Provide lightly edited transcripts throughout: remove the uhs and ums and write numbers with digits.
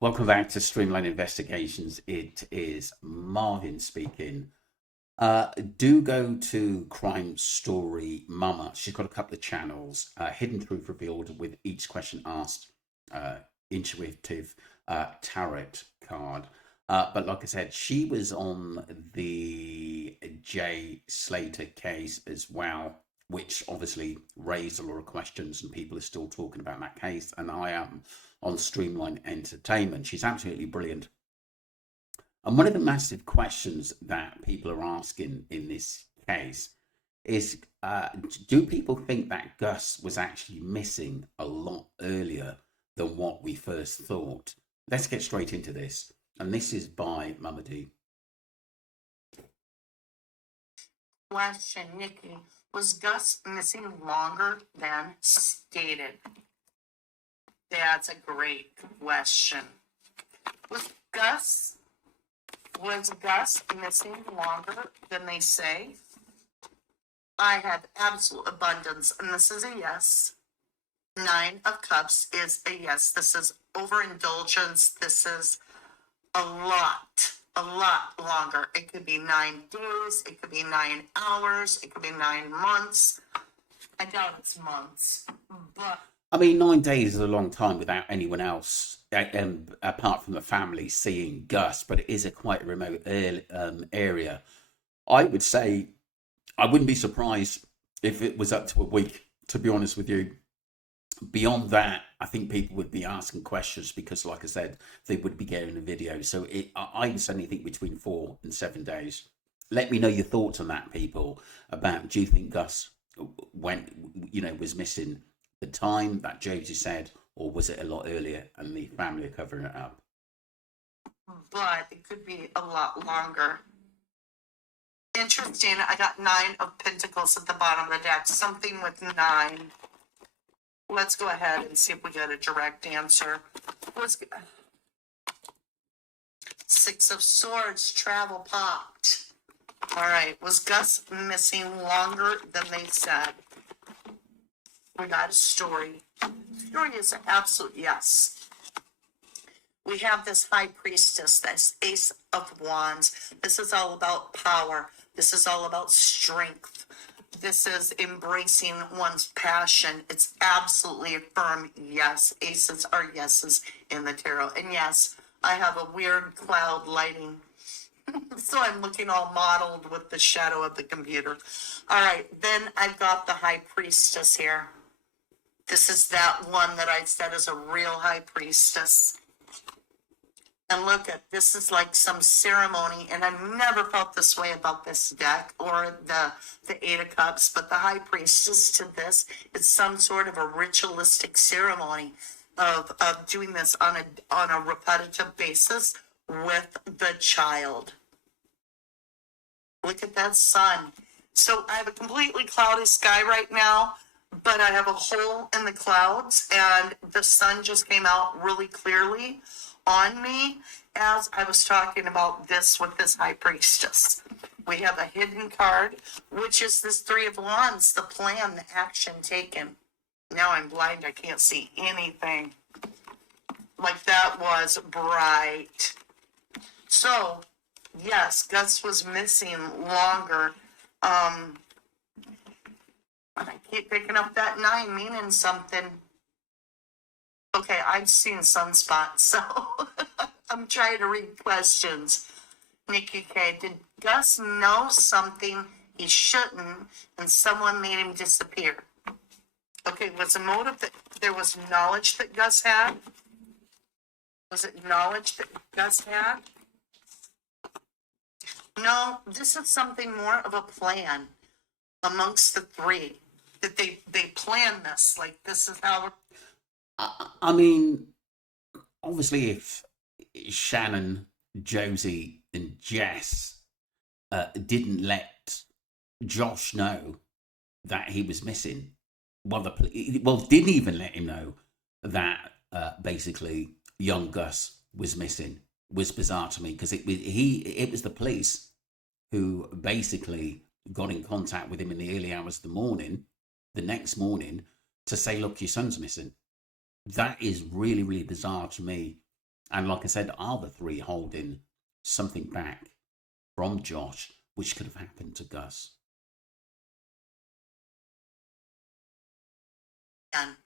Welcome back to Streamline Investigations. It is Marvin speaking. Do go to Crime Story Mama. She's got a couple of channels. Hidden Truth Revealed with each question asked. Intuitive tarot card. But like I said, she was on the Jay Slater case as well, which obviously raised a lot of questions, and people are still talking about that case. And I am on Streamline Entertainment. She's absolutely brilliant. And one of the massive questions that people are asking in this case is, do people think that Gus was actually missing a lot earlier than what we first thought? Let's get straight into this. And this is by Mama D. Question, Nikki. Was Gus missing longer than stated? That's a great question. Was Gus missing longer than they say? I have absolute abundance, and this is a yes. 9 of Cups is a yes. This is overindulgence. This is a lot longer. It could be 9 days. It could be 9 hours. It could be 9 months. I doubt it's months, but I mean, 9 days is a long time without anyone else, apart from the family, seeing Gus, but it is a quite remote area. I would say I wouldn't be surprised if it was up to a week, to be honest with you. Beyond that, I think people would be asking questions because, like I said, they would be getting a video. So I would say anything between 4 and 7 days. Let me know your thoughts on that, people. About, do you think Gus was missing the time that Josie said, or was it a lot earlier and the family are covering it up? But it could be a lot longer. Interesting. I got 9 of Pentacles at the bottom of the deck. Something with 9. Let's go ahead and see if we get a direct answer. 6 of Swords, travel popped. All right. Was Gus missing longer than they said? We got a story. Story is an absolute yes. We have this High Priestess, this Ace of Wands. This is all about power. This is all about strength. This is embracing one's passion. It's absolutely a firm yes. Aces are yeses in the tarot. And yes, I have a weird cloud lighting. So I'm looking all mottled with the shadow of the computer. All right, then I've got the High Priestess here. This is that one that I said is a real High Priestess. And look at, this is like some ceremony, and I've never felt this way about this deck or the 8 of Cups, but the High Priestess to this is some sort of a ritualistic ceremony of doing this on a repetitive basis with the child. Look at that sun. So I have a completely cloudy sky right now, but I have a hole in the clouds, and the sun just came out really clearly on me as I was talking about this with this High Priestess. We have a hidden card, which is this 3 of Wands, the plan, the action taken. Now I'm blind, I can't see anything. Like that was bright. So, yes, Gus was missing longer. I keep picking up that 9 meaning something. Okay, I've seen sunspots, so I'm trying to read questions. Nikki K, did Gus know something he shouldn't and someone made him disappear? Okay, was the motive that there was knowledge that Gus had? Was it knowledge that Gus had? No, this is something more of a plan amongst the 3. That they plan this, like this is how I mean, obviously, if Shannon, Josie, and Jess didn't let Josh know that he was missing, didn't even let him know that basically young Gus was missing, was bizarre to me, because it was the police who basically got in contact with him in the early hours of the next morning, to say, look, your son's missing. That is really, really bizarre to me. And like I said, are the three holding something back from Josh, which could have happened to Gus? And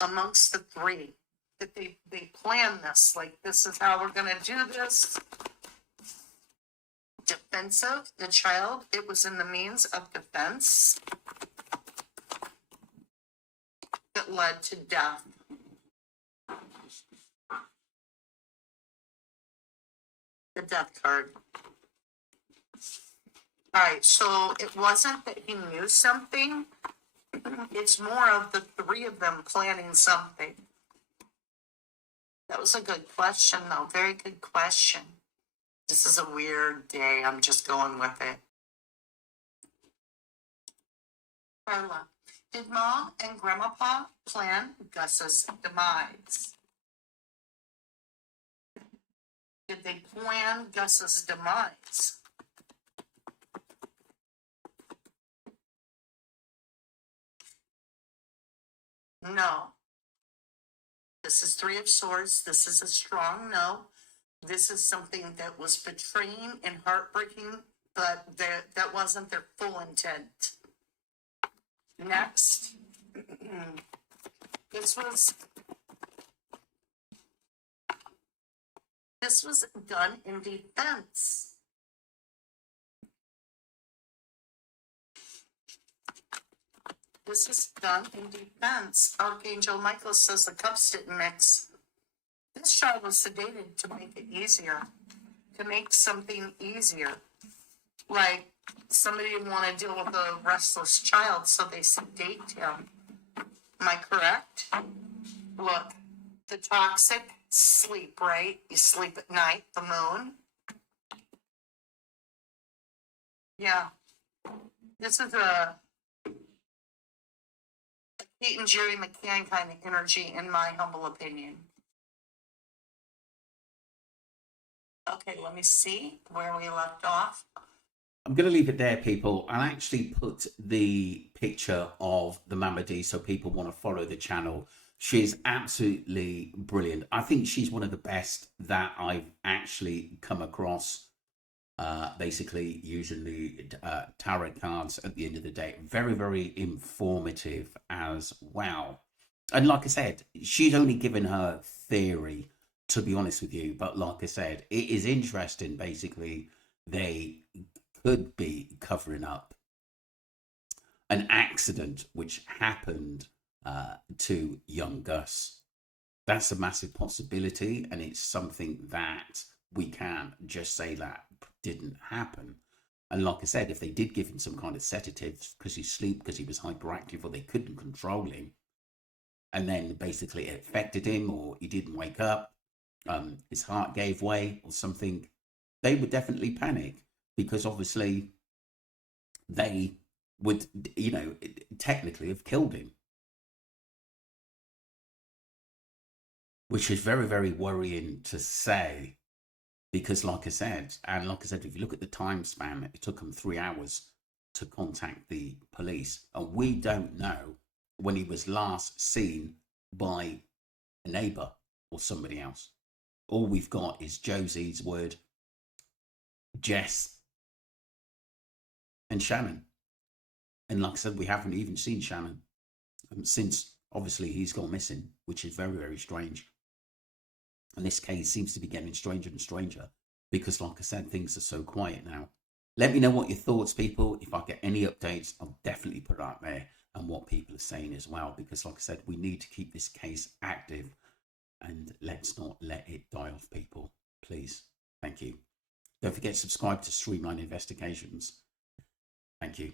amongst the three, that they plan this, like, this is how we're gonna do this. Defensive, the child, it was in the means of defense that led to death. The death card. All right, so it wasn't that he knew something. It's more of the three of them planning something. That was a good question, though. Very good question. This is a weird day. I'm just going with it. Carla, did Mom and Grandpa plan Gus's demise? Did they plan Gus's demise? No. This is Three of Swords. This is a strong no. This is something that was betraying and heartbreaking, but that wasn't their full intent. Next. This was done in defense. This is done in defense. Archangel Michael says the cups didn't mix. This child was sedated to make it easier, to make something easier. Like, somebody didn't want to deal with a restless child, so they sedate him. Am I correct? Look, the toxic sleep, right? You sleep at night, the moon. Yeah. This is a Pete and Jerry McCann kind of energy, in my humble opinion. Okay, let me see where we left off. I'm going to leave it there, people. I'll actually put the picture of the Mama D so people want to follow the channel. She's absolutely brilliant. I think she's one of the best that I've actually come across, basically using the tarot cards at the end of the day. Very, very informative as well. And like I said, she's only given her theory, to be honest with you. But like I said, it is interesting. Basically, they could be covering up an accident which happened to young Gus. That's a massive possibility, and it's something that we can't just say that didn't happen. And like I said, if they did give him some kind of sedative because he sleep, because he was hyperactive, or they couldn't control him, and then basically it affected him, or he didn't wake up, his heart gave way or something, they would definitely panic, because obviously they would, you know, technically have killed him. Which is very, very worrying to say, because like I said, if you look at the time span, it took them 3 hours to contact the police. And we don't know when he was last seen by a neighbor or somebody else. All we've got is Josie's word, Jess, and Shannon. And like I said, we haven't even seen Shannon since obviously he's gone missing, which is very, very strange. And this case seems to be getting stranger and stranger because, like I said, things are so quiet now. Let me know what your thoughts, people. If I get any updates, I'll definitely put it out there, and what people are saying as well. Because, like I said, we need to keep this case active, and let's not let it die off, people. Please. Thank you. Don't forget to subscribe to Streamline Investigations. Thank you.